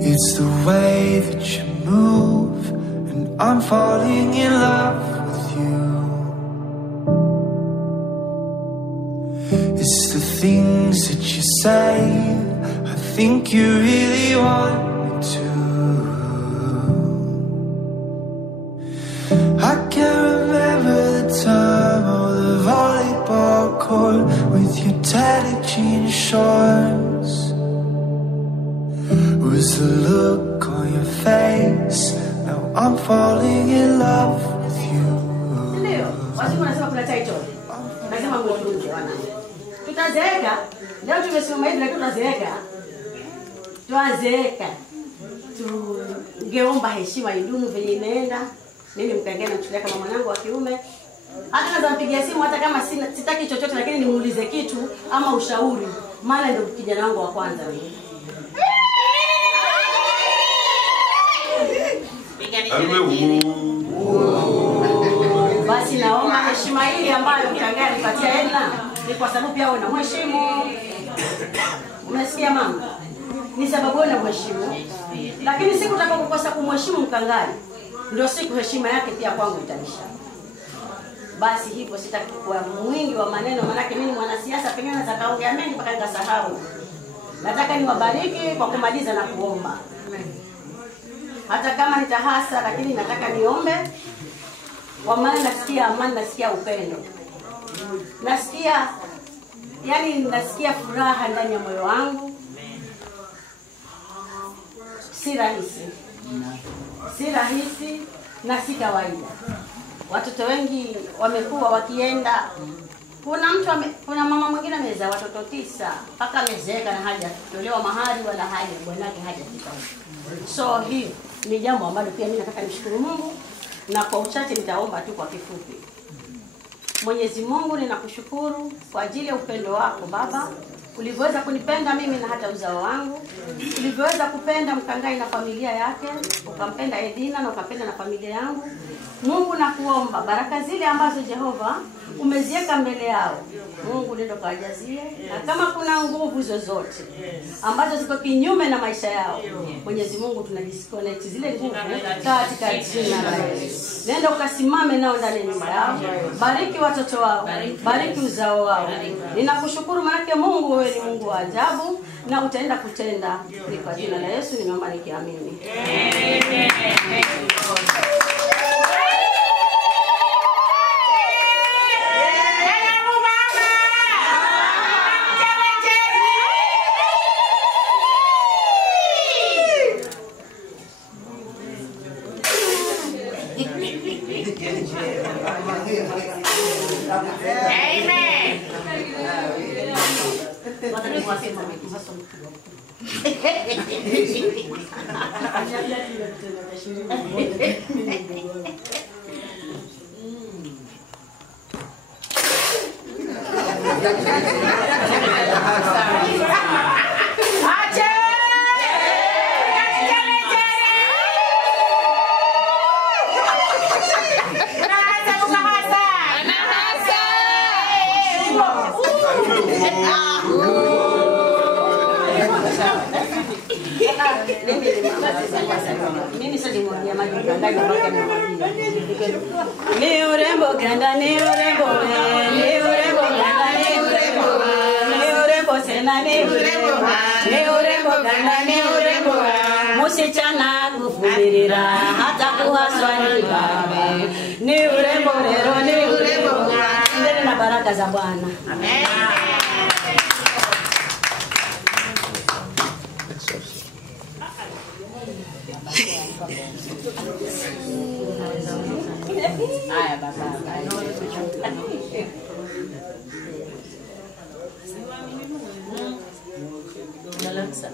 It's the way that you move, and I'm falling in love with you. It's the things that you say, I think you really want me to. I can't remember the time or the volleyball court with your tattered jean shorts. Was the look on your face? Now I'm falling in love with you. Leo, watu wanasema kuna title. Nasema ngoja wana. Tutazeeka. Leo tumesema hivi lakini tutazeeka. Tuazeeka. Tungeomba heshima idumu venye inaenda. Mimi mkangana tulia kama mwanangu wa kiume. Hata naweza mpigia simu hata kama sitaki chochote lakini nimuulize kitu ama ushauri. Maana ndio kijana wangu wa kwanza mimi. Basi naomba heshima hii ambayo mtangaza nipatia Edna ni kwa sababu pia wewe unamheshimu. Umesikia mama? Ni sababu wewe unamheshimu. Lakini siku utakapokosa kumheshimu mkangari ndio siku heshima yake pia kwangu itaisha. Basi hivyo sitaki kuwa mwingi wa maneno maana mimi ni mwanasiasa pengine naweza kaongea mengi mpaka nikasahau. Nataka niwabariki kwa kumaliza na kuomba. Hata kama nitahasa lakini nataka niombe kwa maana nasikia amani, nasikia upendo. Nasikia furaha ndani ya moyo wangu. Si rahisi na si kawaida. Watoto wengi wamekuwa wakienda. Kuna mama mwingine amezaa watoto 9 mpaka amezeeka na hajatolewa mahari wala bwanake hajafika huko. So hii ni jambo ambalo pia mimi nataka nishukuru Mungu na kwa uchache nitaomba tu kwa kifupi. Mwenyezi Mungu ninakushukuru kwa ajili ya upendo wako Baba. Ulivyoweza kunipenda mimi na hata uzao wangu. Ulivyoweza kupenda Mkangai na familia yake, ukampenda Edina na ukapenda na familia yangu. Mungu nakuomba baraka zile ambazo Jehova umeziweka mbele yao. Mungu ndio kawajazie. Na kama kuna nguvu zozote ambazo ziko kinyume na maisha yao, Mwenyezi Mungu tunadisconnect zile nguvu katika jina la Yesu. Nenda ukasimame nao ndani ya nyumba yao. Bariki watoto wao, bariki uzao wao. Ninakushukuru maana Mungu wewe ni Mungu wa ajabu na utaenda kutenda. Ni kwa jina la Yesu nimeomba nikiamini. Amen. Mimi sasa nimwambia maji ndani mpaka nimwambia. Ni urembo ganda ni urembo ganda ni urembo tena ni urembo ganda ni urembo musichana kuvumirira hata kuhaswa ni baba ni urembo lero ni urembo ganda na baraka za Bwana. Amen. Haya baba. Nalaksa.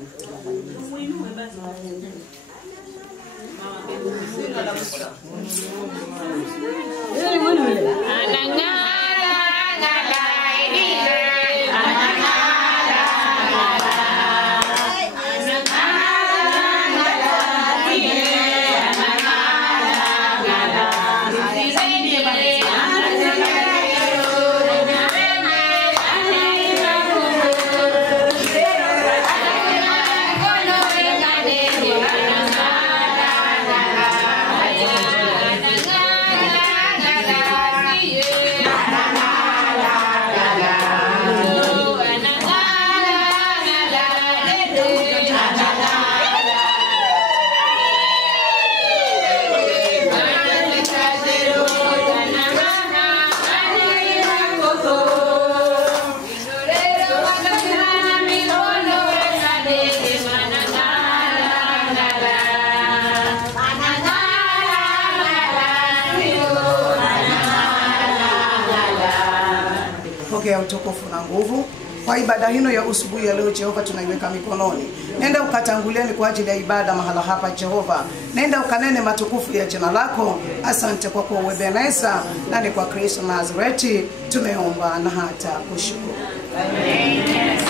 ya utukufu na nguvu. Kwa ibada hino ya usubuhi ya leo Jehova tunaiweka mikononi. Nenda ukatangulieni kwa ajili ya ibada mahala hapa Jehova. Nenda ukanene matukufu ya jina lako. Asante kwa kuwa Ebeneza, na ni kwa Kristo Nazareti tumeomba na hata kushukuru. Amen.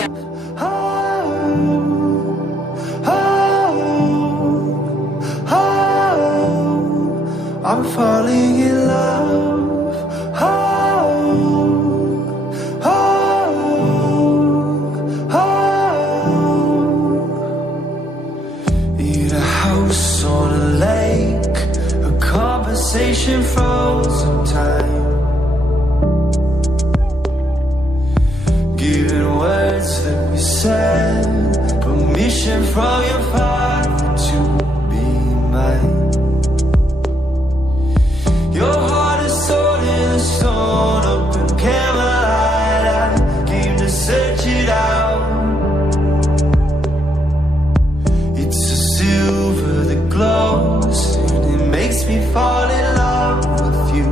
I'm falling in love. Need a house on a lake, a conversation frozen time, giving words that we said, permission from your Father to be mine. Your heart is sold in the stone, up in Camelot. I came to search it out. It's a silver that glows, and it makes me fall in love with you.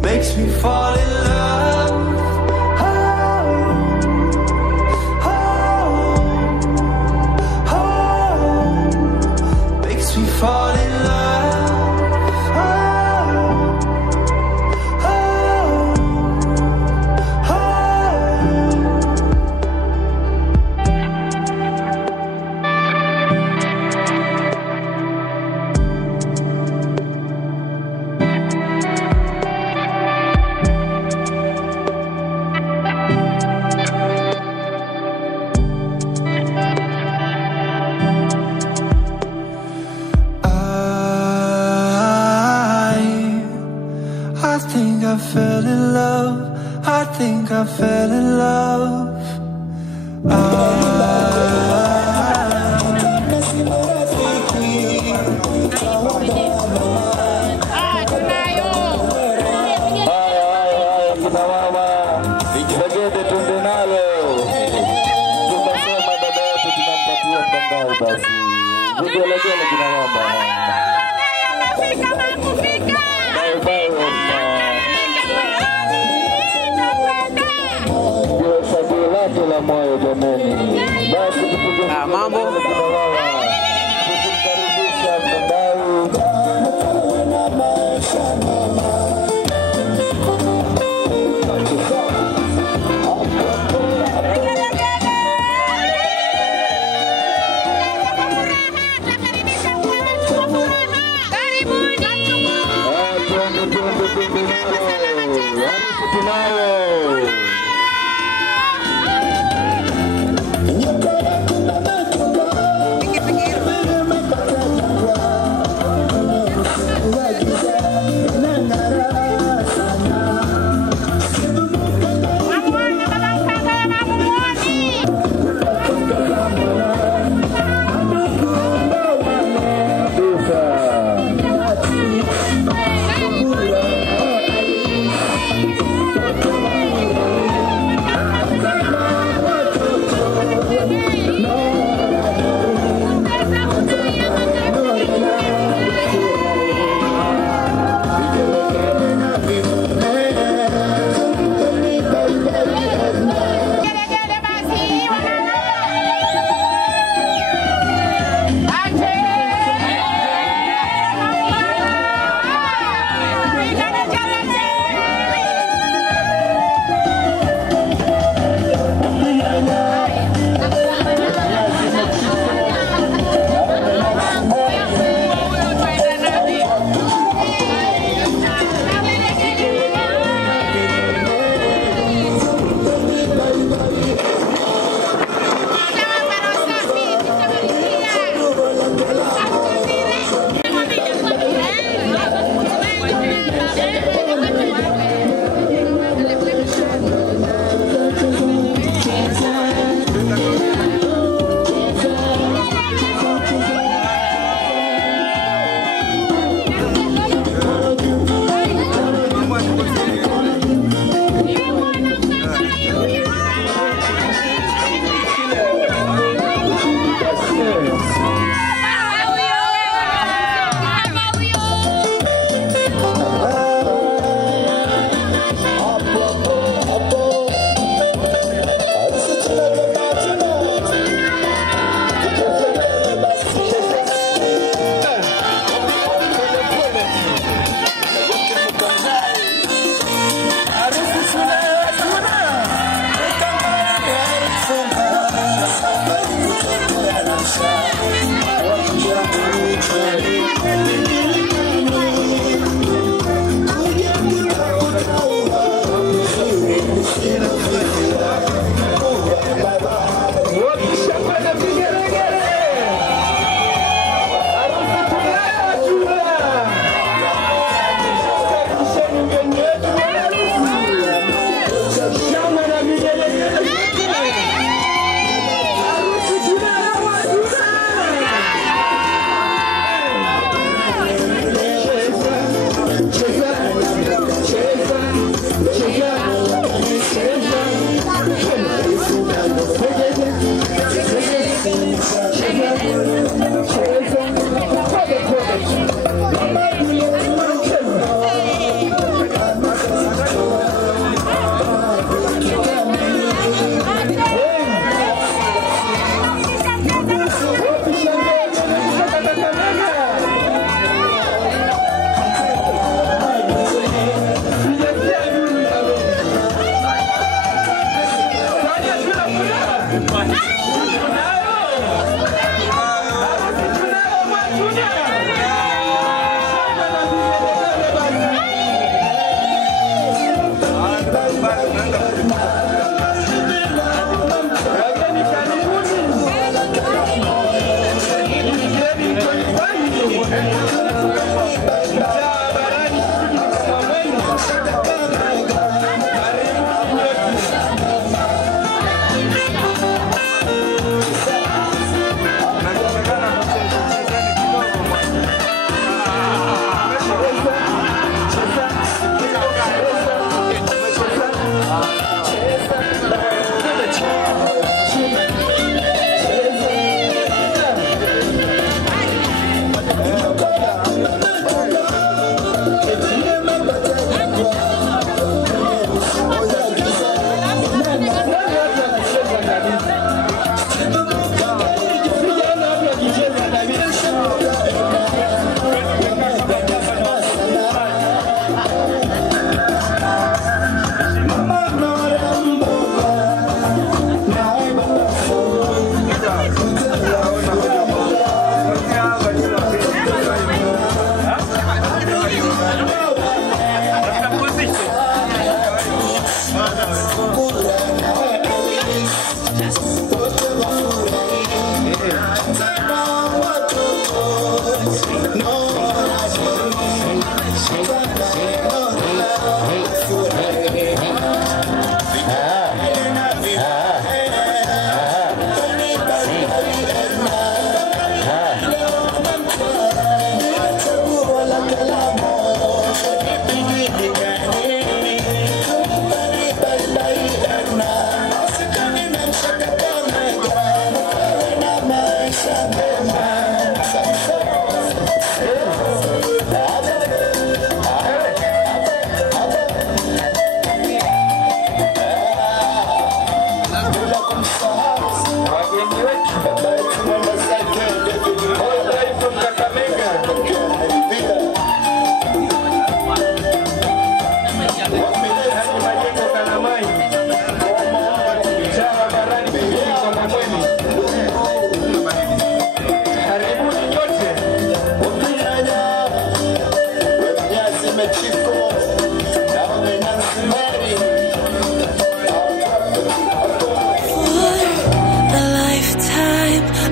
Makes me fall in love. Makes me fall in love. I think I fell in love. I think I fell in love. Mambo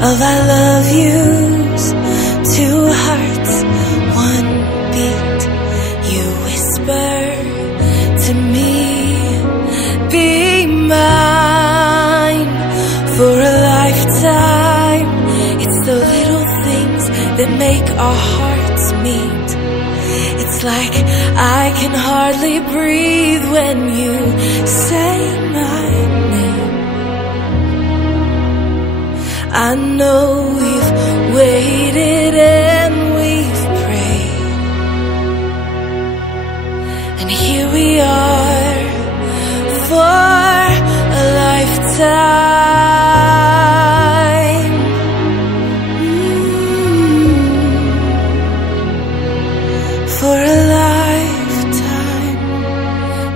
Of I love yous, 2 hearts, 1 beat. You whisper to me, be mine for a lifetime. It's the little things that make our hearts meet. It's like I can hardly breathe when you say my name. I know we've waited and we've prayed, and here we are for a lifetime. For a lifetime.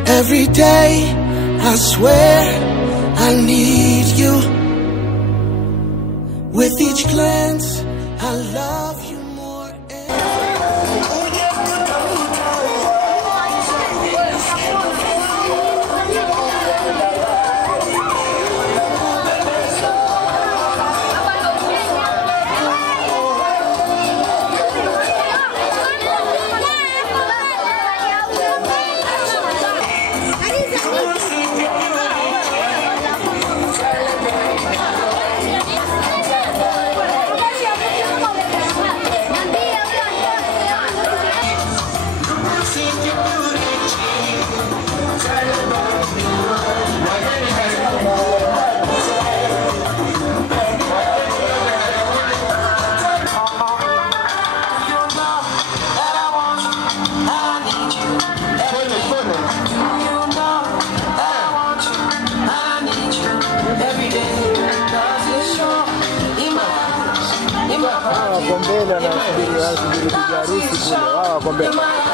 Every day I swear I need you. With each glance, I love you more.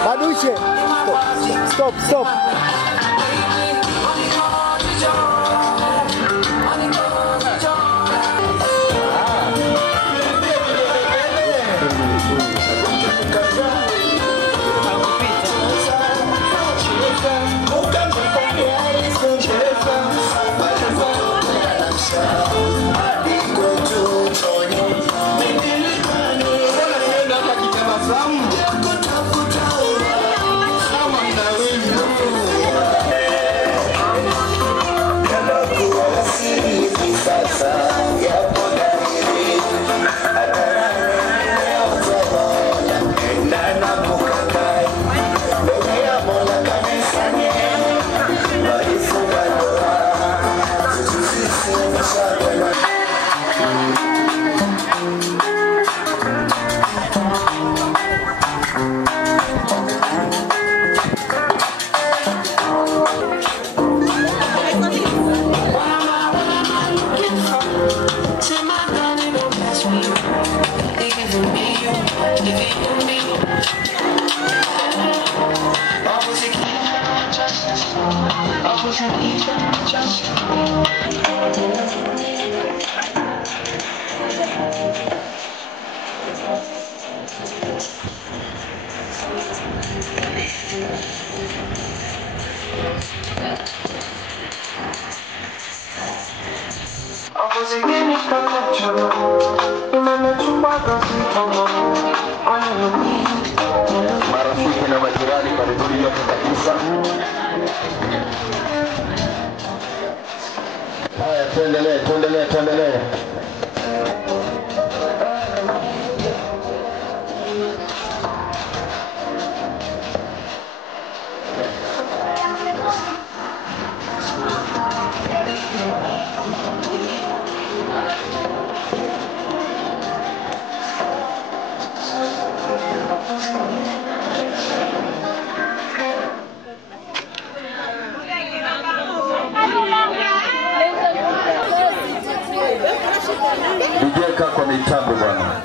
Baduche, stop. Marafiki na majirani karibuni yote kabisa. Haya, tuendelee. Vijeka kwa mitambo bwana.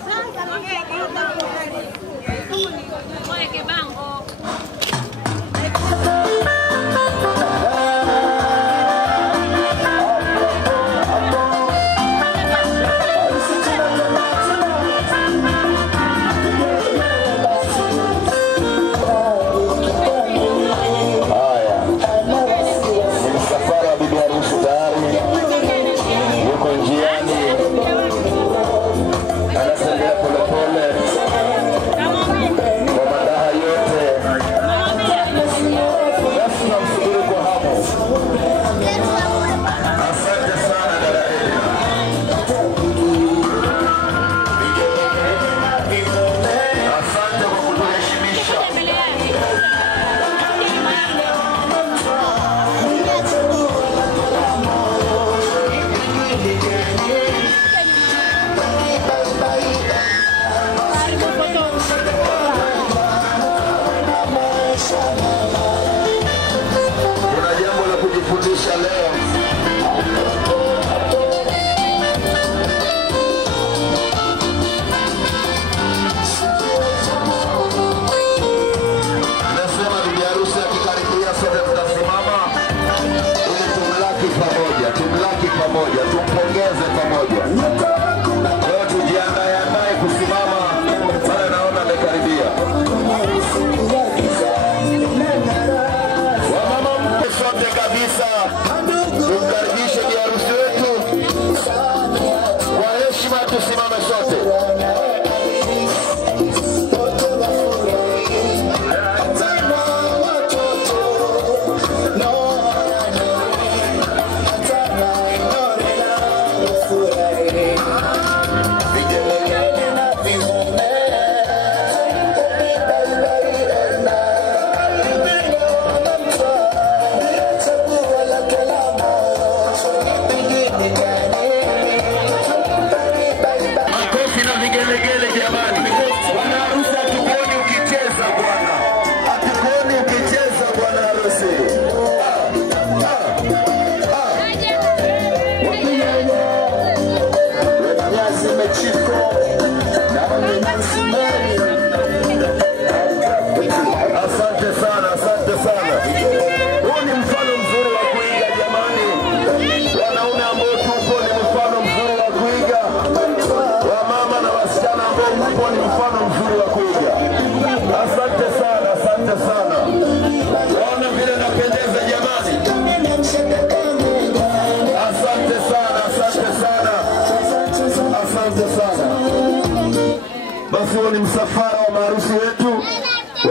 Basi ni msafara wa maharusi wetu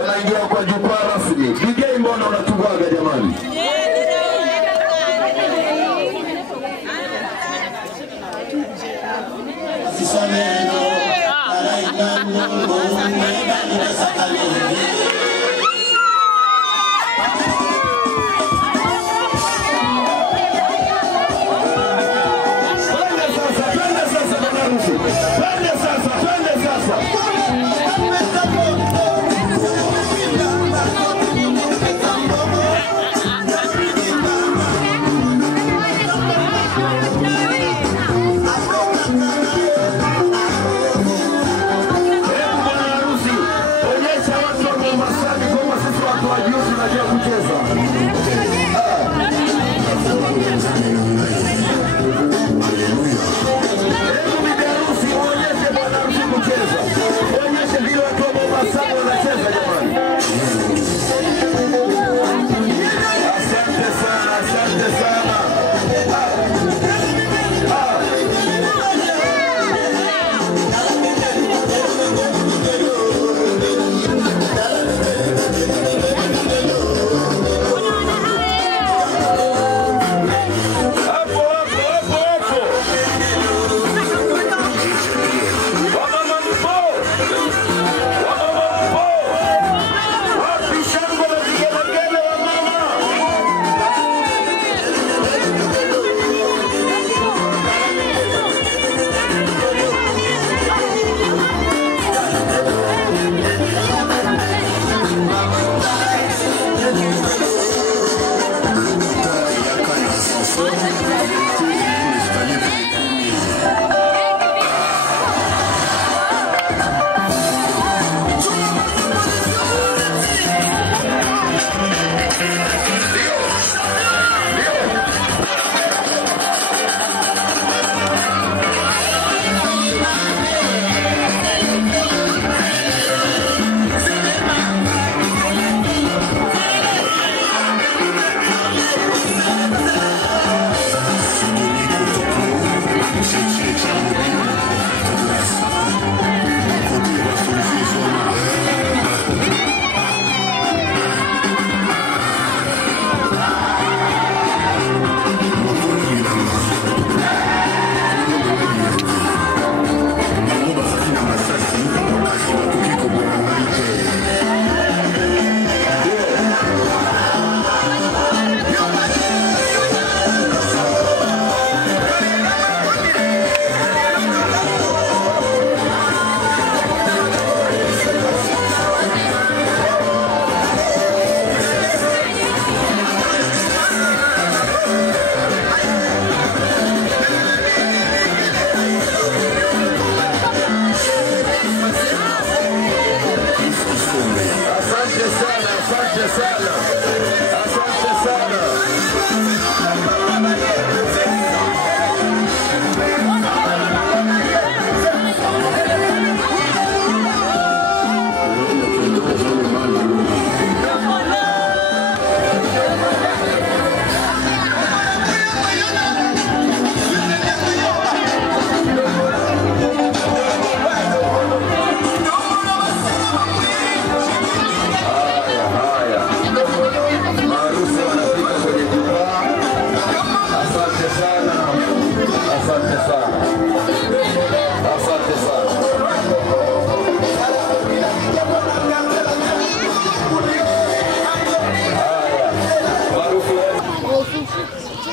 wanaingia kwa jukwaa rasmi. DJ mbona unatubwaga jamani? Bwana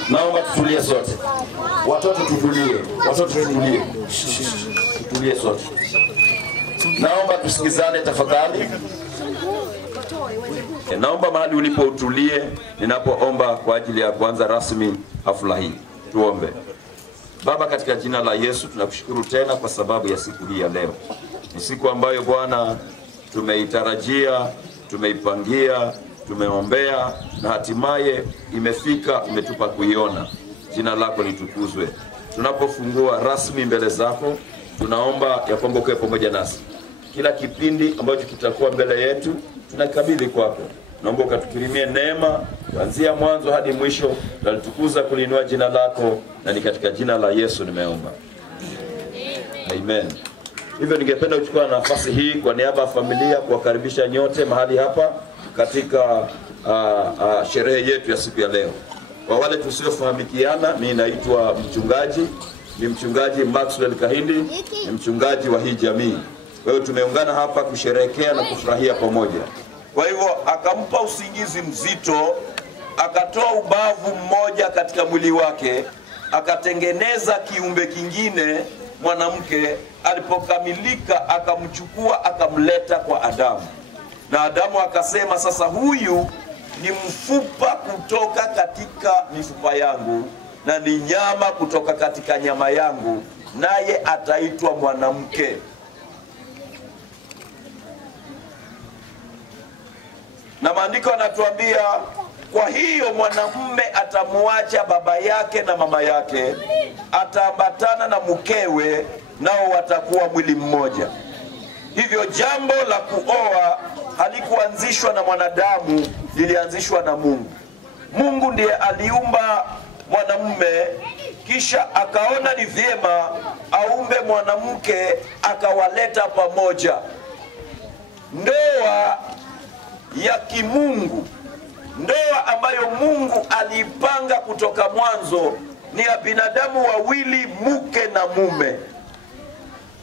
Naomba tutulie sote. Watoto tutulie. Watoto tutulie. Tutulie sote. Naomba tusikizane tafadhali. Naomba mahali ulipo utulie ninapoomba kwa ajili ya kuanza rasmi hafla hii. Tuombe. Baba, katika jina la Yesu tunakushukuru tena kwa sababu ya siku hii ya leo. Ni siku ambayo Bwana tumeitarajia, tumeipangia, tumeombea na hatimaye imefika, umetupa kuiona. Jina lako litukuzwe. Tunapofungua rasmi mbele zako, tunaomba ya kwamba ukae pamoja nasi. Kila kipindi ambacho kitakuwa mbele yetu, tunakabidhi kwako. Naomba ukatukirimie neema kuanzia mwanzo hadi mwisho, na litukuza kulinua jina lako, na ni katika jina la Yesu nimeomba. Amen. Hivyo ningependa kuchukua nafasi hii kwa niaba ya familia kuwakaribisha nyote mahali hapa katika sherehe yetu ya siku ya leo. Kwa wale tusiofahamikiana, mimi naitwa mchungaji, ni mchungaji Maxwell Kahindi, ni mchungaji wa hii jamii. Kwa hiyo tumeungana hapa kusherehekea na kufurahia pamoja. Kwa hivyo akampa usingizi mzito, akatoa ubavu mmoja katika mwili wake, akatengeneza kiumbe kingine mwanamke. Alipokamilika akamchukua akamleta kwa Adamu. Na Adamu akasema, sasa huyu ni mfupa kutoka katika mifupa yangu na ni nyama kutoka katika nyama yangu, naye ataitwa mwanamke. Na maandiko yanatuambia, kwa hiyo mwanamume atamuacha baba yake na mama yake, ataambatana na mkewe, nao watakuwa mwili mmoja. Hivyo jambo la kuoa halikuanzishwa na mwanadamu, lilianzishwa na Mungu. Mungu ndiye aliumba mwanamume, kisha akaona ni vyema aumbe mwanamke, akawaleta pamoja. Ndoa ya kimungu, ndoa ambayo Mungu alipanga kutoka mwanzo, ni ya binadamu wawili, mke na mume.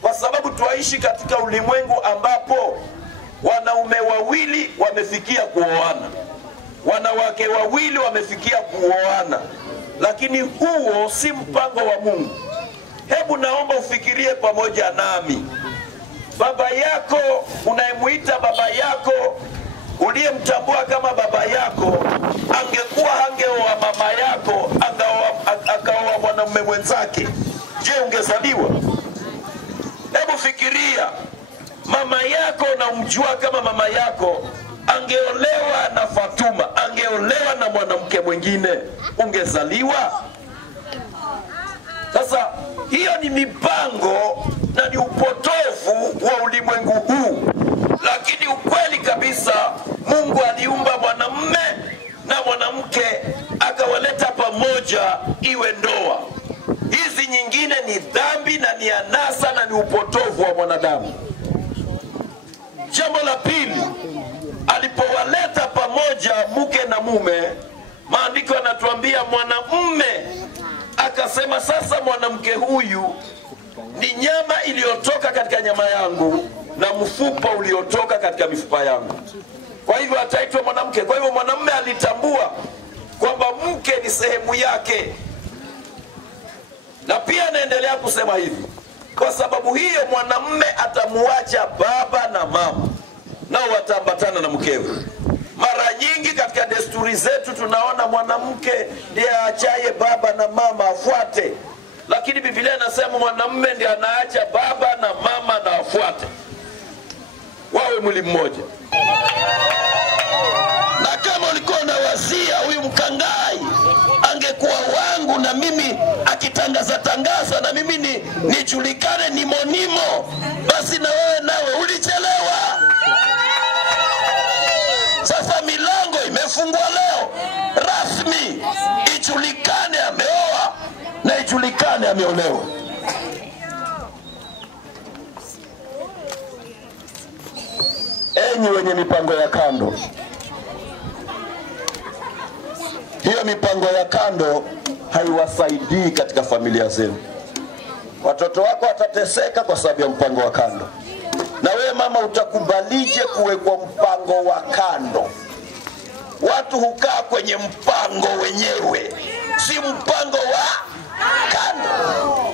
Kwa sababu tuaishi katika ulimwengu ambapo wanaume wawili wamefikia kuoana, wanawake wawili wamefikia kuoana, lakini huo si mpango wa Mungu. Hebu naomba ufikirie pamoja nami. Baba yako unayemuita baba yako, uliyemtambua kama baba yako angekuwa hangeoa mama yako, akaoa mwanamume mwenzake, je, ungezaliwa? Hebu fikiria, mama yako unamjua kama mama yako angeolewa na Fatuma, angeolewa na mwanamke mwingine, ungezaliwa? Sasa hiyo ni mipango na ni upotofu wa ulimwengu huu. Lakini ukweli kabisa, Mungu aliumba mwanamume na mwanamke akawaleta pamoja iwe ndoa. Hizi nyingine ni dhambi na ni anasa na ni upotofu wa mwanadamu. Jambo la pili, alipowaleta pamoja mke na mume, maandiko yanatuambia mwanamume akasema, sasa mwanamke huyu ni nyama iliyotoka katika nyama yangu na mfupa uliotoka katika mifupa yangu, kwa hivyo ataitwa mwanamke. Kwa hivyo mwanamume alitambua kwamba mke ni sehemu yake, na pia anaendelea kusema hivi, kwa sababu hiyo mwanamume atamuacha baba na mama, nao wataambatana na mkewe. Mara nyingi katika desturi zetu tunaona mwanamke ndiye aachaye baba na mama afuate, lakini Biblia inasema mwanamume ndiye anaacha baba na mama na afuate, wawe mwili mmoja. Na kama ulikuwa unawazia huyu Mkangai angekuwa wangu na mimi akitangaza tangaza na mimi nijulikane ni monimo, basi na wewe nawe ulichelewa. Sasa milango imefungwa leo rasmi, ijulikane ameoa na ijulikane ameolewa. Enyi wenye mipango ya kando, hiyo mipango ya kando haiwasaidii katika familia zenu. Watoto wako watateseka kwa sababu ya mpango wa kando. Na wewe mama, utakubalije kuwekwa mpango wa kando? Watu hukaa kwenye mpango wenyewe, si mpango wa kando.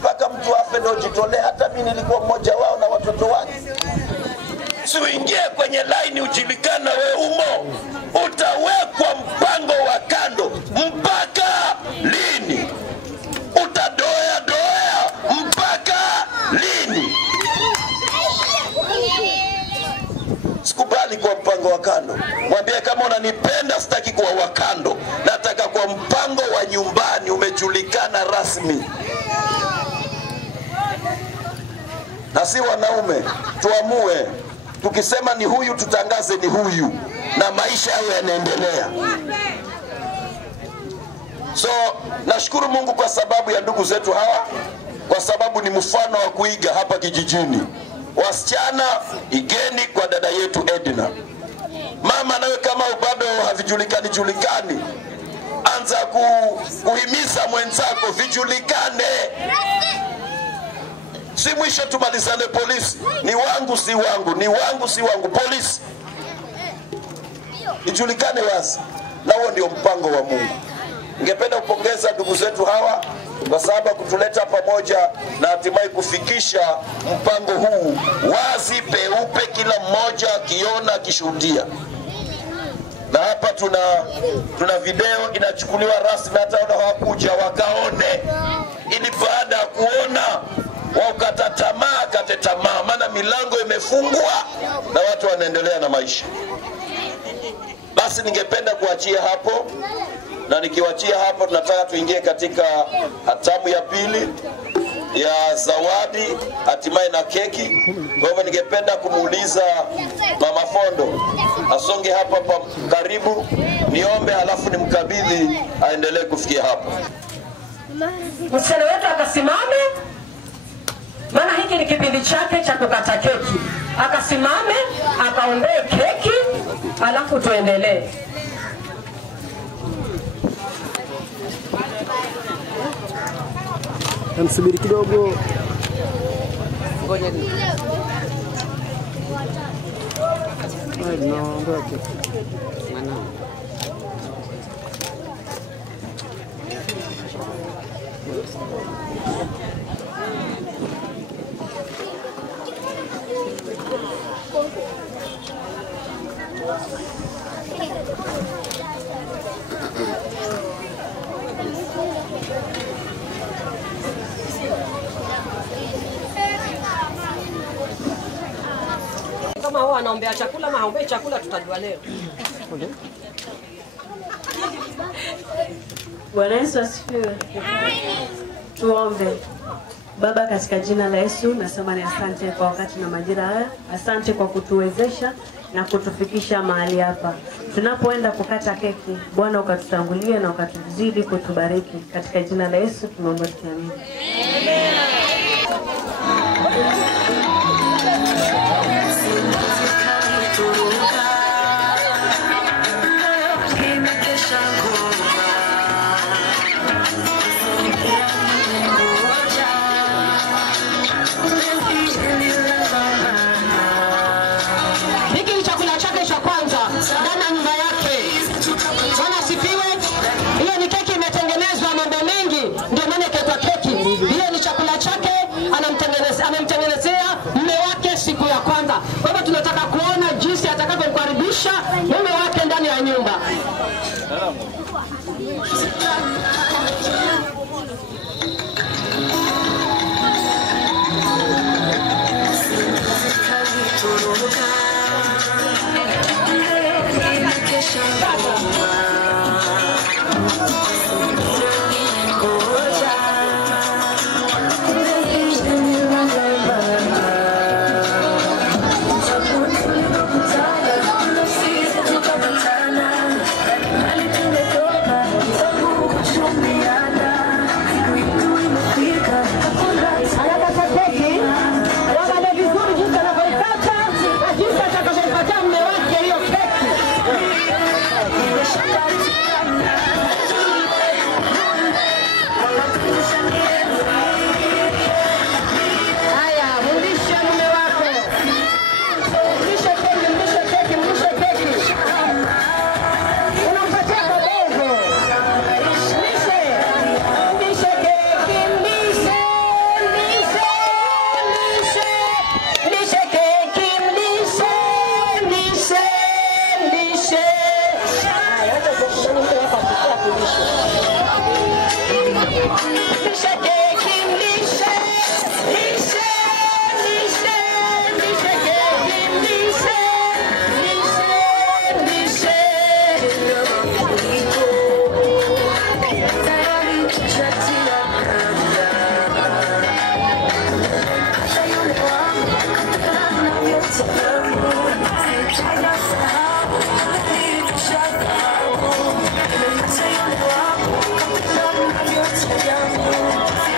Mpaka mtu afe ndio jitolea. Hata mimi nilikuwa mmoja wao na watoto wake. Si uingie kwenye line ujulikana wewe umo. Utawekwa mpango wa kando mpaka lini? Utadoea mpaka lini? Sikubali kwa mpango wa kando. Mwambie kama unanipenda sitaki kuwa wa kando. Nataka kwa mpango wa nyumbani umejulikana rasmi. Na si wanaume tuamue, tukisema ni huyu tutangaze ni huyu na maisha yao yanaendelea. So nashukuru Mungu kwa sababu ya ndugu zetu hawa, kwa sababu ni mfano wa kuiga hapa kijijini. Wasichana, igeni kwa dada yetu Edna. Mama nawe kama bado havijulikani, anza kuhimiza mwenzako vijulikane. Si mwisho tumalizane polisi, ni wangu si wangu, ni wangu si wangu, polisi ijulikane wazi. Na huo ndio mpango wa Mungu. Ningependa kupongeza ndugu zetu hawa kwa sababu kutuleta pamoja na hatimaye kufikisha mpango huu wazi peupe, kila mmoja akiona akishuhudia. Na hapa tuna video inachukuliwa rasmi, hata wale hawakuja wakaone, ili baada ya kuona wakata tamaa, maana milango imefungwa na watu wanaendelea na maisha. Basi ningependa kuachia hapo, na nikiwachia hapo tunataka tuingie katika hatamu ya pili ya zawadi, hatimaye na keki. Kwa hivyo ningependa kumuuliza Mama Fondo asonge hapa karibu, niombe halafu nimkabidhi aendelee kufikia hapo. Msichana wetu akasimame, maana hiki ni kipindi chake cha kukata keki. Akasimame, akaondoe keki, halafu tuendelee. Msubiri kidogo. Ngoja ni. Naondoa keki. Mwanangu. anaombea chakula ama haombei chakula tutajua leo. Bwana Yesu asifiwe. Tuombe. Baba, katika jina la Yesu nasema ni asante kwa wakati na majira haya. Asante kwa kutuwezesha na kutufikisha mahali hapa. Tunapoenda kukata keki, Bwana ukatutangulie na ukatuzidi kutubariki. Katika jina la Yesu tunaomba tukiamini. Amen. Amemtengenezea mume wake siku ya kwanza. Kwa hivyo tunataka kuona jinsi atakavyokaribisha mume wake ndani ya nyumba. You're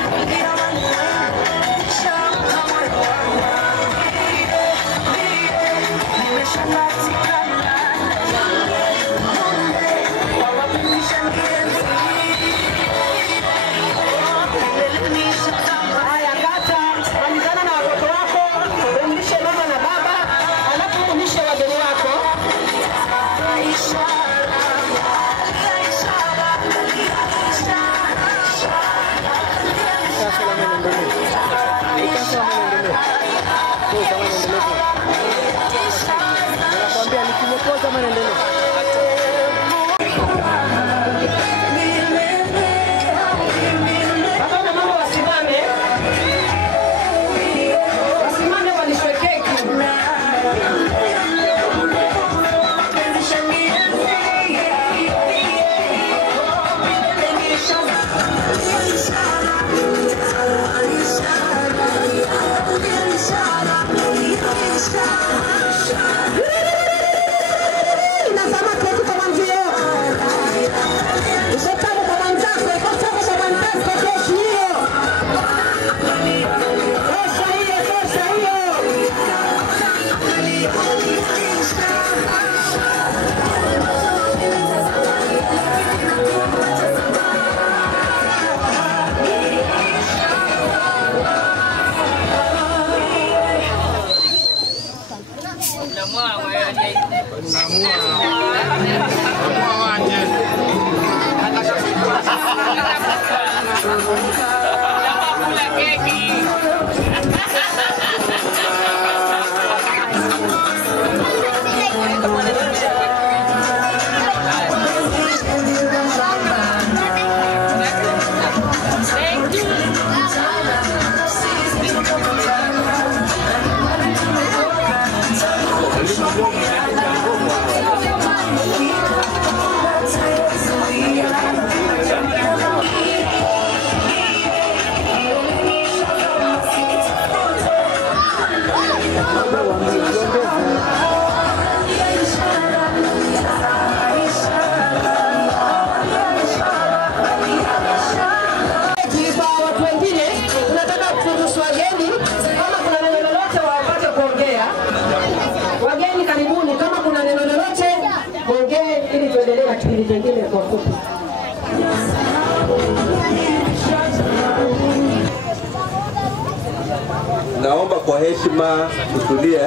naomba kwa heshima tutulie.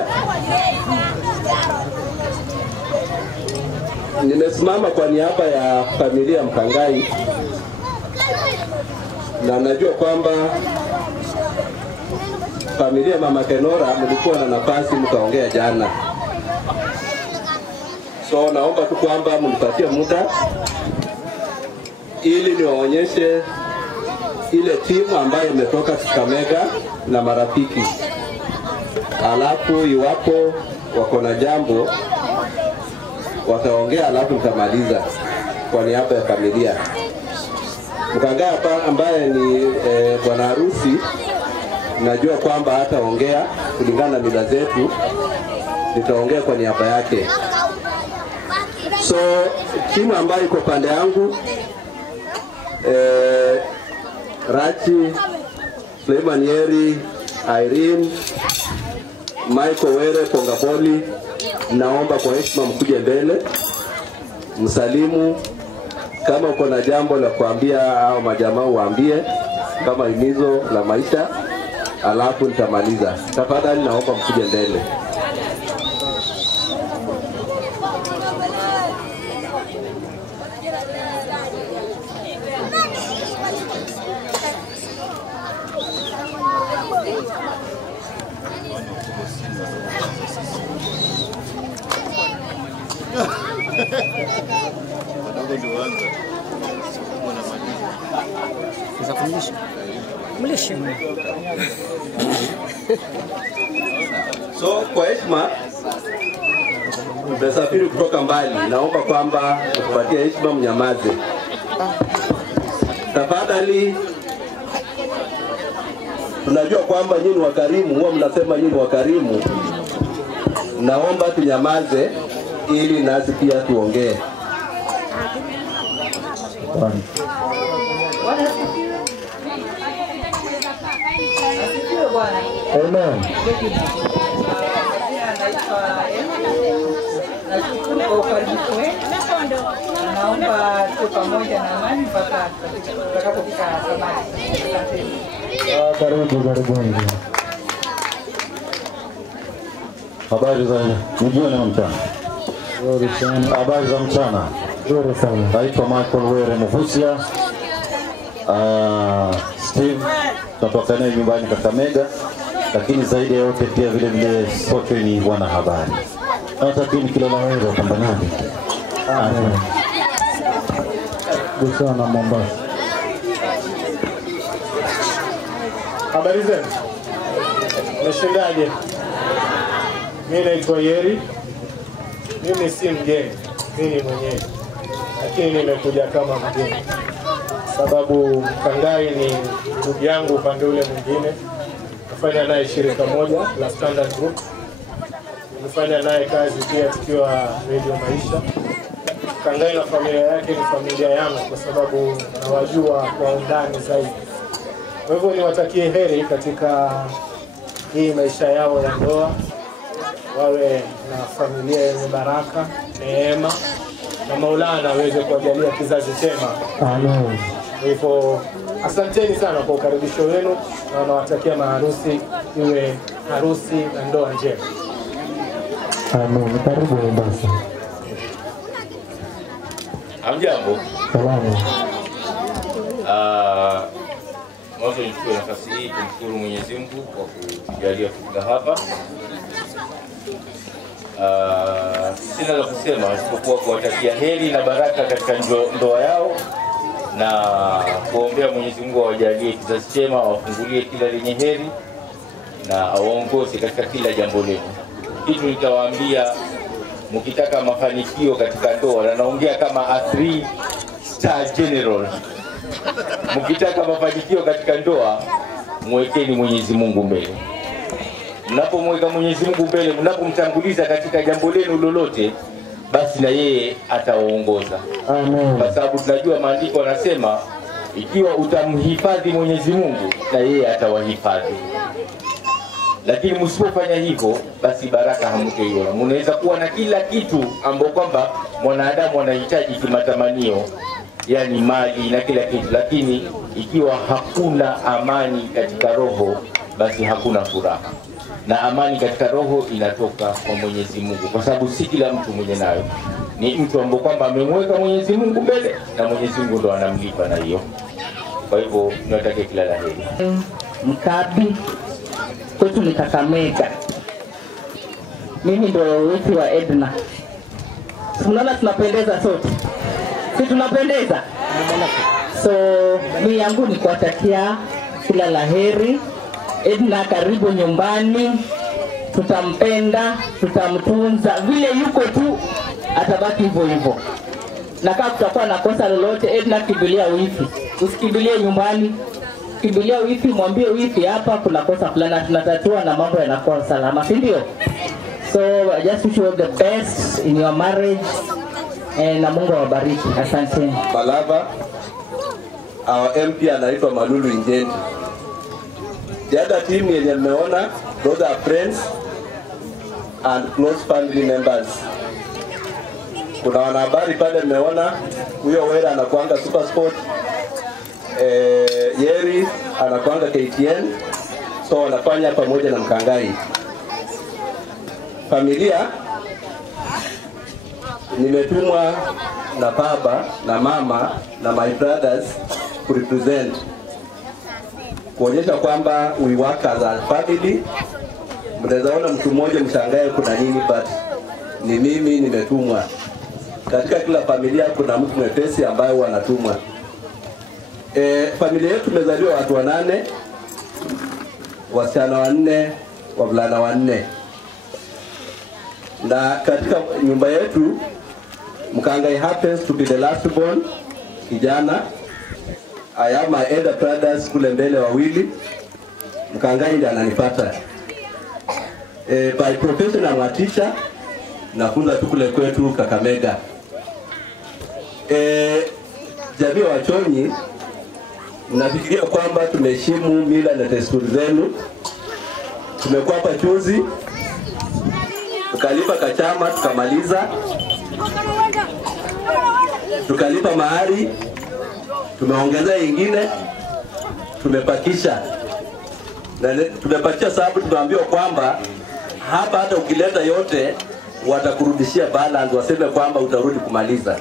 Nimesimama kwa niaba ya familia Mkangai na najua kwamba familia Mama Kenora mlikuwa na nafasi mkaongea jana. So naomba tu kwamba mnipatie muda ili niwaonyeshe ile timu ambayo imetoka Kakamega na marafiki. Alafu iwapo wako na jambo wataongea, alafu nitamaliza kwa niaba ya familia. Mkangai hapa ambaye ni bwana harusi, najua kwamba hataongea kulingana na mila zetu, nitaongea kwa niaba yake. So timu ambayo iko pande yangu, Rachi, Suleiman Yeri, Irene, Michael Were, Pongapoli, naomba kwa heshima mkuje mbele msalimu. Kama uko na jambo la kuambia au majamaa waambie kama himizo la maisha, alafu nitamaliza. Tafadhali naomba mkuje mbele. So kwa heshima mmesafiri kutoka mbali, naomba kwamba tupatie heshima, mnyamaze tafadhali. Tunajua kwamba nyinyi wakarimu, huwa mnasema nyinyi wakarimu. Naomba tunyamaze ili nasi pia tuongee. Amen. Nashukuru kwa ukaribisho wenu. Naomba tuwe pamoja na amani mpaka tutakapofika Sabati. Karibuni. Habari za mjini na mchana. Habari za mchana. Nzuri sana. Naitwa Michael Were Muvusia. Steve, tunatoka naye nyumbani Kakamega, lakini zaidi ya yote pia vile vile sote ni wana habari. Natakini kila la heri kwamba nani. Amen. Busa na Mombasa. Habari zenu? Nashindaje? Mimi naitwa Yeri. Mimi si mgeni, mimi ni mwenyeji. Lakini nimekuja kama mgeni. Sababu Mkangai ni ndugu yangu upande ule mwingine. Nafanya naye shirika moja la Standard Group. Nimefanya naye kazi pia tukiwa Radio Maisha. Mkangai na familia yake ni familia yangu kwa sababu nawajua kwa undani zaidi. Kwa hivyo niwatakie heri katika hii maisha yao ya ndoa. Wawe na familia yenye baraka, neema, na Maulana aweze kuwajalia kizazi chema. Amen. Hivyo asanteni sana kwa ukaribisho wenu na nawatakia maharusi iwe harusi na ndoa njema. Amen. Karibu Mombasa. Hamjambo. Salamu. Mwanzo nichukue nafasi hii kumshukuru Mwenyezi Mungu kwa kutujalia kufika hapa. Sina la kusema isipokuwa kuwatakia heri na baraka katika ndoa yao na kuombea Mwenyezi Mungu awajalie kizazi chema, awafungulie kila lenye heri na awaongoze katika kila jambo lenu. Kitu nitawaambia, mkitaka mafanikio katika ndoa, na naongea kama a 3-star general, mkitaka mafanikio katika ndoa, mwekeni Mwenyezi Mungu mbele. Mnapomweka Mwenyezi Mungu mbele, mnapomtanguliza katika jambo lenu lolote, basi na yeye atawaongoza. Amen. Kwa sababu tunajua maandiko yanasema ikiwa utamhifadhi Mwenyezi Mungu, na yeye atawahifadhi. Lakini msipofanya hivyo, basi baraka hamtaiona. Mnaweza kuwa na kila kitu ambacho kwamba mwanadamu anahitaji kimatamanio, yani mali na kila kitu, lakini ikiwa hakuna amani katika roho, basi hakuna furaha. Na amani katika roho inatoka kwa Mwenyezi Mungu, kwa sababu si kila mtu mwenye nayo, ni mtu ambaye kwamba amemweka Mwenyezi Mungu mbele na Mwenyezi Mungu ndo anamlipa na hiyo. Kwa hivyo tunataka kila la heri. Mkabi kwetu ni Kakamega. Mimi ndo wifi wa Edna. Tunaona tunapendeza sote. Si tunapendeza? So mimi yangu ni kuwatakia kila la heri. Edna karibu nyumbani. Tutampenda, tutamtunza vile yuko tu, atabaki hivyo hivyo. Na kama tutakuwa na kosa lolote, Edna kimbilia wifi. Usikimbilie nyumbani. Kimbilia wifi, mwambie wifi hapa kuna kosa fulani, tunatatua na mambo yanakuwa salama, si ndio? So I just wish you all the best in your marriage na Mungu awabariki. Asante. Malava, our MP anaitwa Malulu Injendi. The other team yenye nimeona, those are friends and close family members. Kuna wanahabari pale nimeona, huyo Wera anakuanga Super Sport, Yeri anakuanga KTN, so wanafanya pamoja na Mkangai. Familia nimetumwa na baba na mama na my brothers to represent, kuonyesha kwamba we work as a family. Mnaweza ona mtu mmoja mshangae kuna nini, but ni mimi nimetumwa. Katika kila familia kuna mtu mwepesi ambaye wanatumwa. Familia yetu tumezaliwa watu 8, wasichana 4, wavulana 4. Na katika nyumba yetu Mkangai happens to be the last born kijana. I have my elder brothers kule mbele wawili. Mkangai ndiye ananipata. By profession I'm a teacher. Nafunza tu kule kwetu Kakamega. Jamii wa Chonyi, nafikiria kwamba tumeheshimu mila na desturi zenu. Tumekuwa hapa juzi, tukalipa kachama, tukamaliza. Tukalipa mahari, tumeongeza ingine, tumepakisha. Na tumepakisha sababu tumeambiwa kwamba hapa hata ukileta yote watakurudishia balance, waseme kwamba utarudi kumaliza.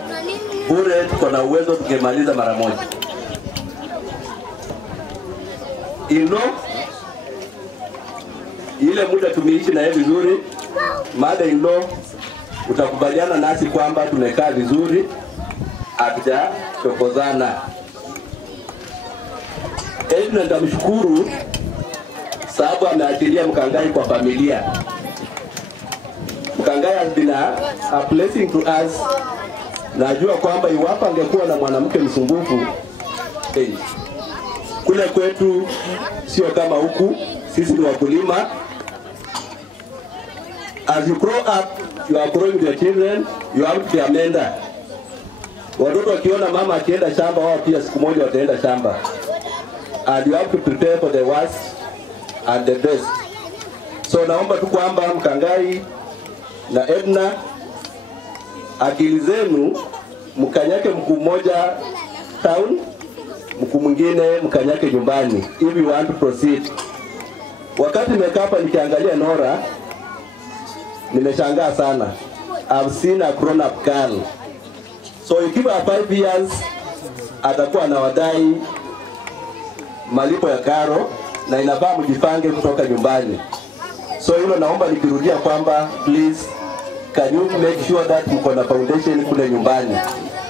Bure tuko na uwezo tungemaliza mara moja. Ile muda tumeishi na yeye vizuri, mother-in-law utakubaliana nasi kwamba tumekaa vizuri, hatujachokozana. Edna ndamshukuru sababu ameachilia Mkangai kwa familia. Mkangai has been a blessing to us. Najua kwamba iwapo angekuwa na mwanamke msumbufu, kule kwetu sio kama huku, sisi ni wakulima. As you grow up, you are growing with your children, you have to be a mentor. Watoto wakiona mama akienda shamba, wao pia siku moja wataenda shamba. And you have to prepare for the worst and the best. So naomba tu kwamba Mkangai na Edna, akili zenu mkanyake mkuu mmoja town, mkuu mwingine mkanyake nyumbani, if you want to proceed. Wakati nimekaa hapa nikiangalia Nora, nimeshangaa sana. I've seen a grown up girl. So you give her 5 years, atakuwa anawadai malipo ya karo na inafaa mjipange kutoka nyumbani. So hilo naomba nikirudia kwamba please can you make sure that mko na foundation kule nyumbani.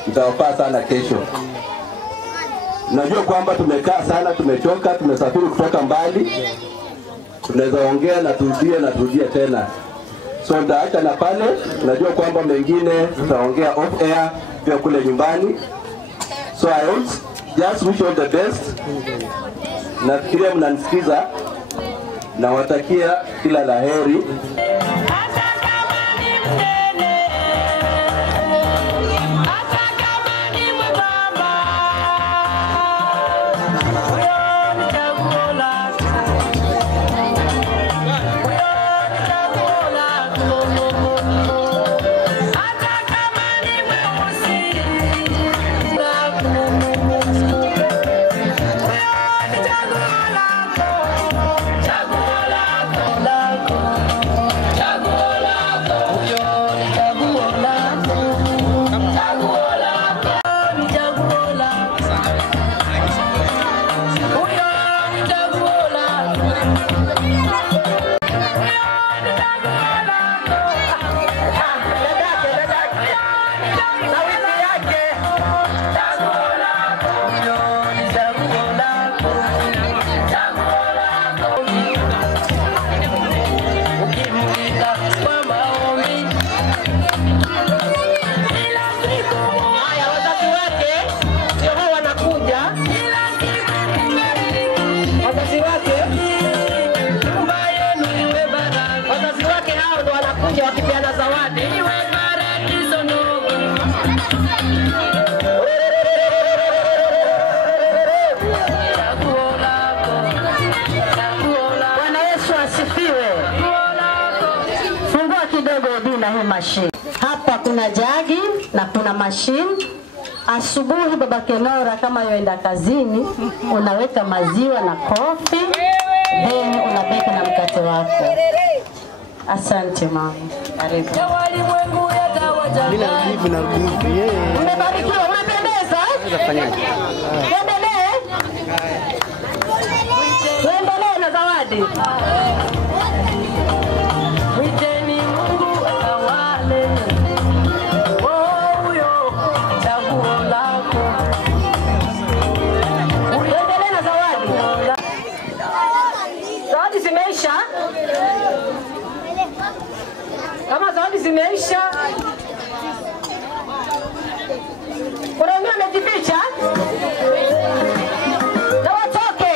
Itawafaa sana kesho. Najua kwamba tumekaa sana, tumechoka, tumesafiri kutoka mbali. Tunaweza ongea na turudie tena. So nitaacha na pale, najua kwamba mengine tutaongea off air pia kule nyumbani. So I just wish you all the best. Nafikiria mnanisikiza, na watakia kila laheri. Chaguo mashine. Hapa kuna jagi na kuna mashine. Asubuhi baba Kenora kama yoenda kazini, unaweka maziwa na kofi, then unabeka na mkate wako. Asante mama. Karibu. Umebarikiwa, umependeza? Endelee. Endelee na zawadi. Mwiteni Mungu atawale. Huyo chaguo lako. Endelee na zawadi. Zawadi zimeisha? Kama zawadi zimeisha, kuna wengine wamejificha? Na watoke.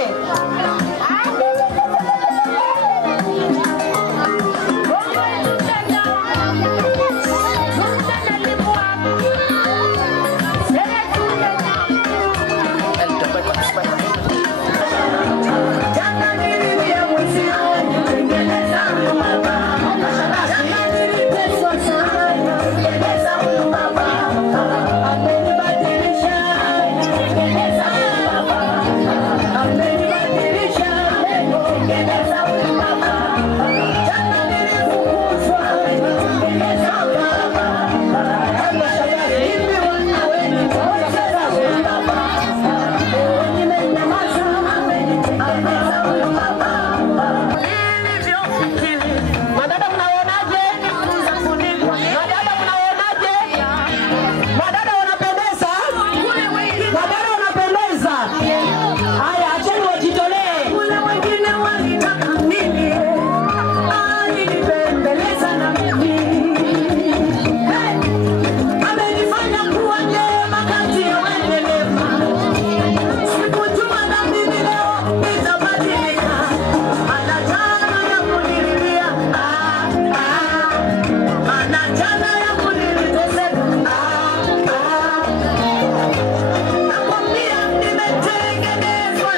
Nakwambia nimetengenezwa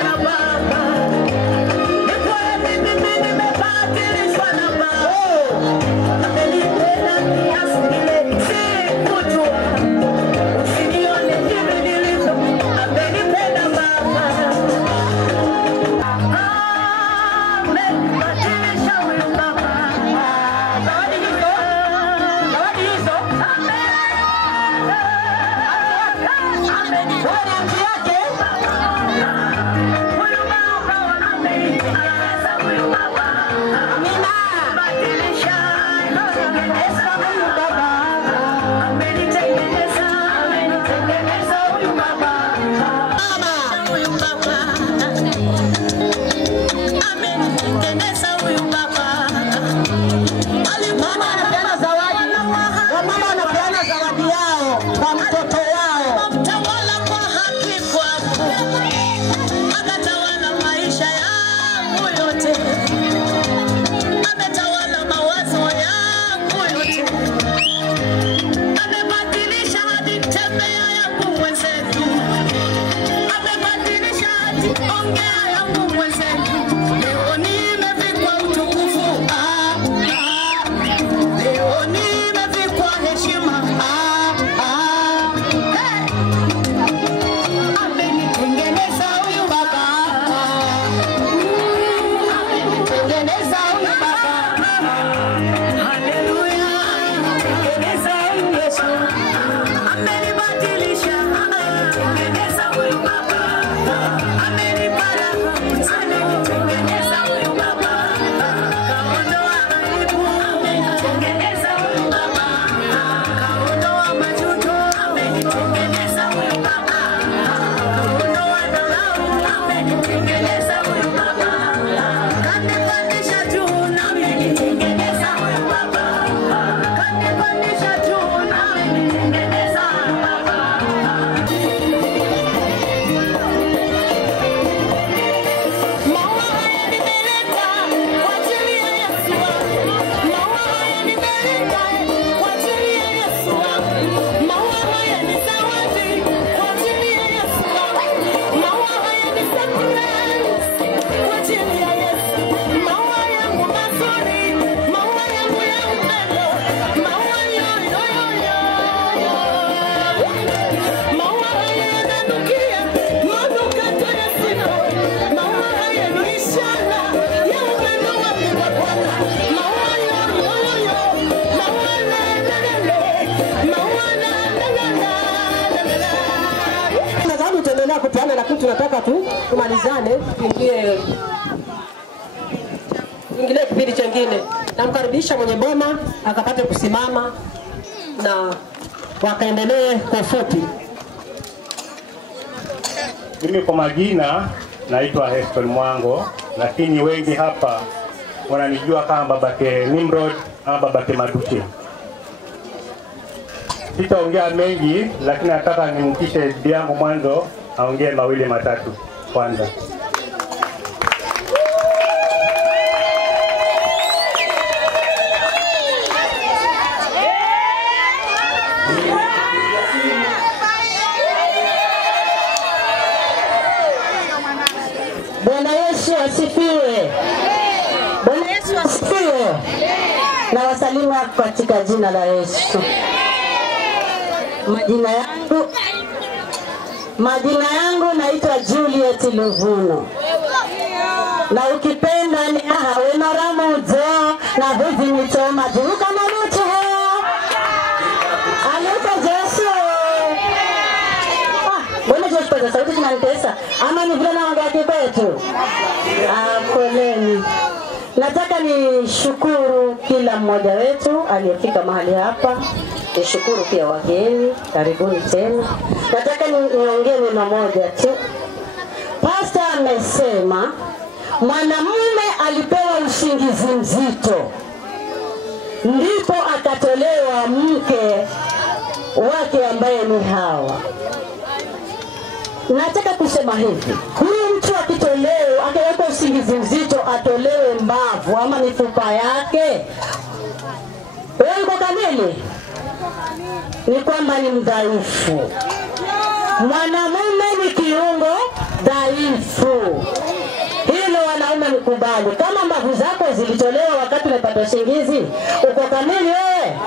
tumalizane, tuingie kipindi chengine. Namkaribisha mwenye boma akapate kusimama na wakaendelee kwa ufupi. Mimi kwa majina naitwa Heston Mwango, lakini wengi hapa wananijua kama babake Nimrod ama babake Maduke. Sitaongea mengi, lakini nataka nimkishe bibi yangu mwanzo aongee mawili matatu kwanza. Bwana Yesu asifiwe. Bwana Yesu asifiwe. Na wasalimu katika jina la Yesu. Majina yangu naitwa Juliet Luvuno. Na ukipenda ni ahawe maramuzo na vizi mitoma duka na luto. Aluka Jesu. Bwana Jesu kwa sauti tunanitesa. Ama ni vile naongea kikwetu. Poleni. Nataka nishukuru kila mmoja wetu aliyefika mahali hapa. Nishukuru pia wageni, karibuni tena. Nataka niongee neno moja tu. Pastor amesema mwanamume alipewa usingizi mzito, ndipo akatolewa mke wake ambaye ni Hawa. Nataka kusema hivi, huyu mtu akitolewa, akawekwa usingizi mzito, atolewe mbavu ama mifupa yake, wewe uko kamili? Ni kwamba ni mdhaifu. Mwanamume ni kiungo dhaifu. Hilo wanaume mkubali. Kama mbavu zako zilitolewa wakati unapata usingizi, uko kamili wewe?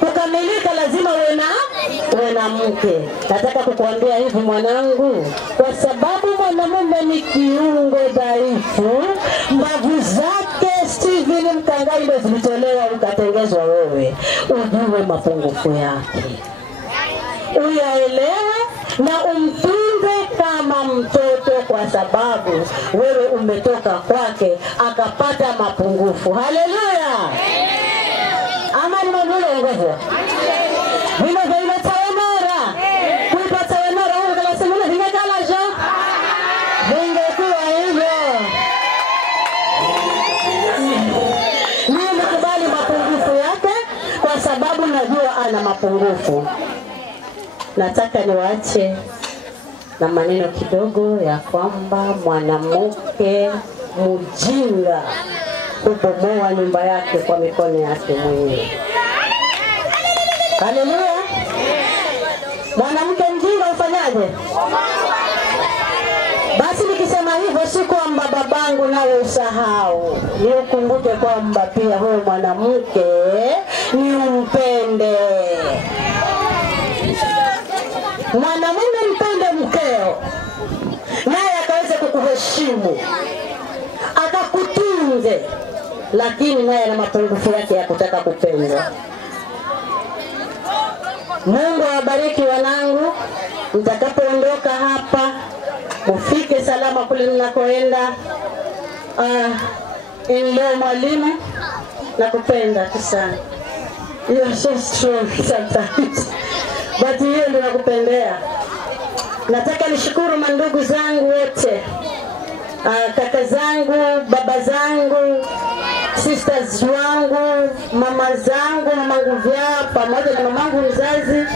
Kukamilika lazima uwe na mke. Nataka kukuambia hivi mwanangu, kwa sababu mwanamume ni kiungo dhaifu, mbavu zake Steven Mkangai ndio zilitolewa ukatengezwa wewe, ujue mapungufu yake, uyaelewe na umtunze kama mtoto, kwa sababu wewe umetoka kwake akapata mapungufu. Haleluya! Ama ni mabulo ngozo vile vile tawenora kuipata wenora huko kala semuna vingekala jo vingekuwa hivyo. Mimi nakubali mapungufu yake kwa sababu najua ana mapungufu. Nataka niwaache na maneno kidogo ya kwamba mwanamke mjinga kubomoa nyumba yake kwa mikono yake mwenyewe. Haleluya! Mwanamke mjinga ufanyaje? Basi nikisema hivyo si kwamba babangu nawe usahau. Ni ukumbuke kwamba pia wewe mwanamke ni umpende. Mwanamume mpende mkeo, naye akaweze kukuheshimu, akakutunze, lakini naye ana mapungufu yake ya kutaka kupendwa. Mungu awabariki wanangu, mtakapoondoka hapa ufike salama kule mnakoenda. Leo mwalimu, nakupenda sana. You are so strong sometimes. But hiyo ndio nakupendea. Nataka nishukuru mandugu zangu wote, kaka zangu, baba zangu, sisters wangu, mama zangu, mamangu vyao pamoja na mamangu mzazi,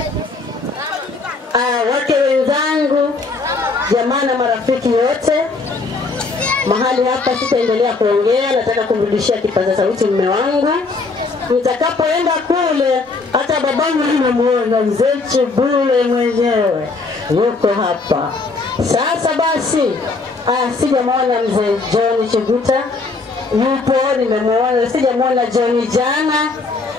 wake wenzangu, jamaa na marafiki wote. Mahali hapa sitaendelea kuongea, nataka kumrudishia kipaza sauti mume wangu. Mtakapoenda kule, hata babangu nimemuona mzee Chibule mwenyewe yuko hapa. Sasa basi, sijamuona mzee John Chiguta, yupo, nimemuona. Sijamuona John jana,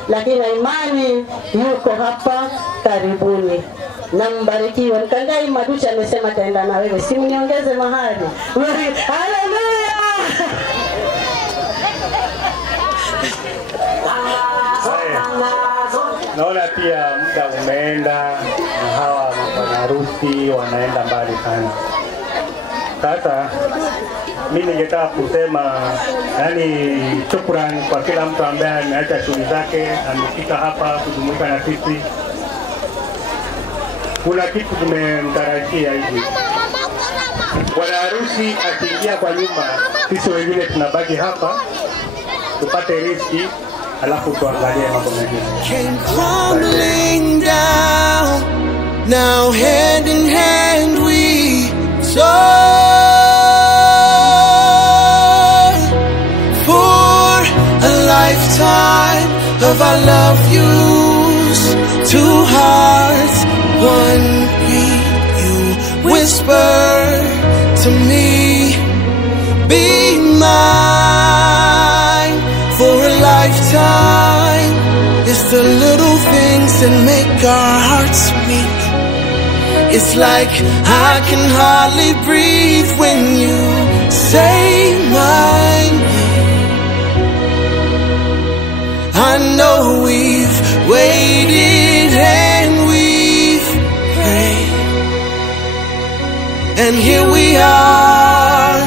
lakini na imani yuko hapa. Karibuni na mbarikiwe. Mkangai Maducha amesema taenda na wewe, si mniongeze mahali. Haleluya! Naona pia muda umeenda na hawa wanaharusi wanaenda mbali sana. Sasa mimi ningetaka kusema yani shukrani kwa kila mtu ambaye ameacha shughuli zake amefika hapa kujumuika na sisi. Kuna kitu tumemtarajia hivi. Bwana harusi akiingia kwa nyumba, sisi wengine tunabaki hapa tupate riziki, alafu tuangalie mambo mengine. Came crumbling down, now hand in hand we soar for a lifetime of our love yous, two hearts, one beat. You whisper to me, be mine for a lifetime. It's the little things that make our hearts meet. It's like I can hardly breathe when you say my name. I know we've waited and we've prayed, and here we are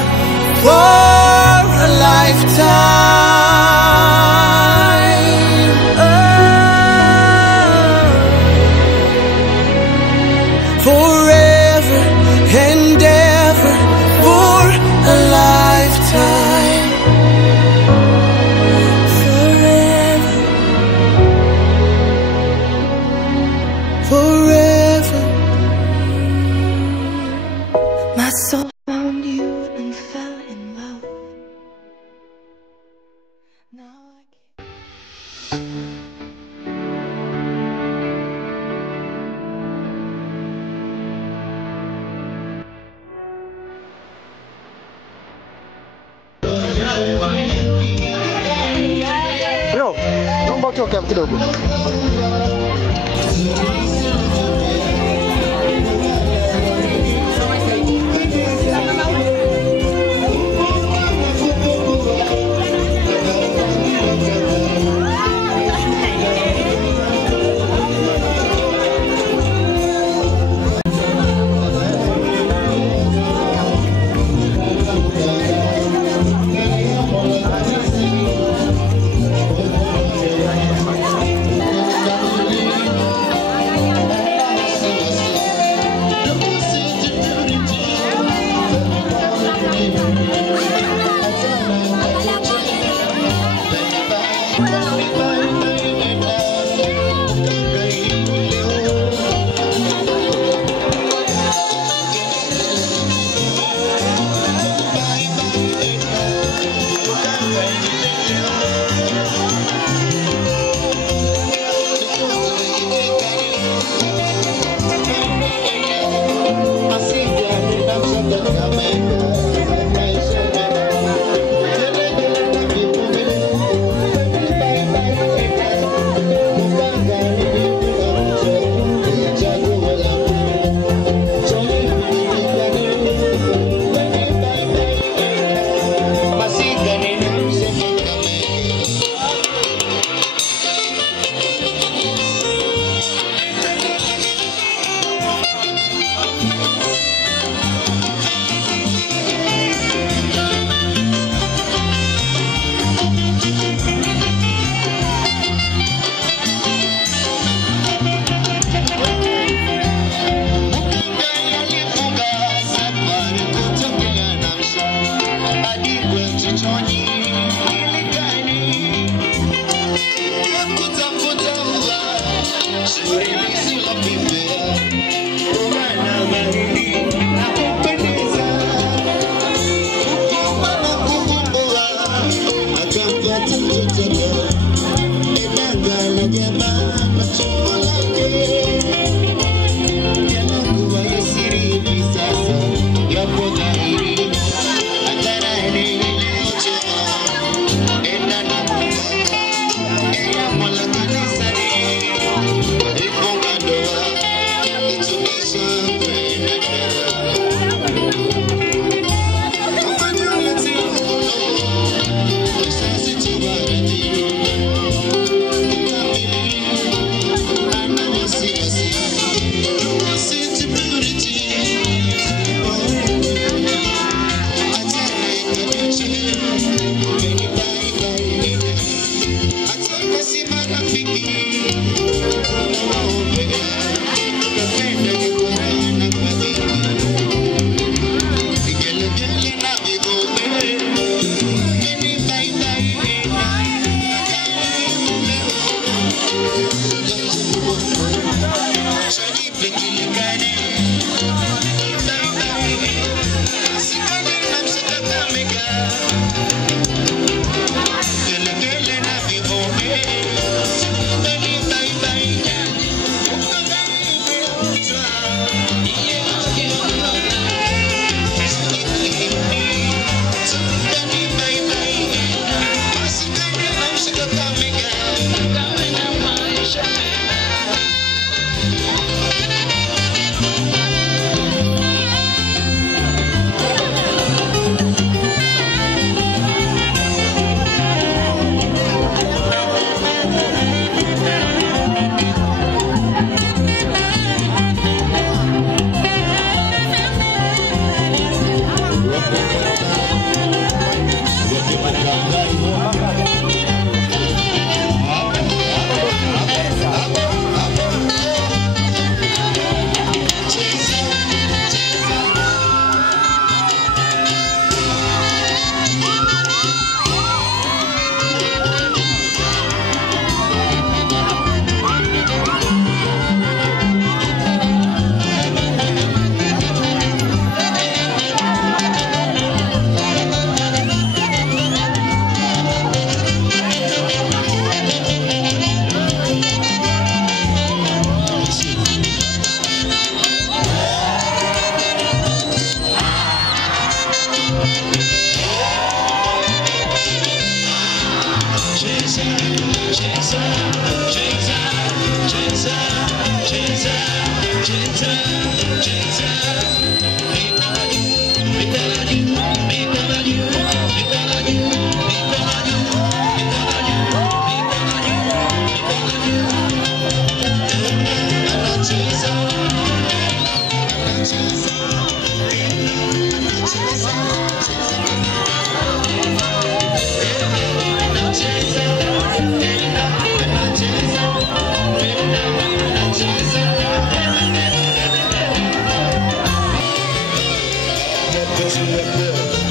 for a lifetime. Forever and ever for a lifetime. Forever, forever. My soul found you and fell in love. Bro, naomba utoke hapo kidogo. Get you up there.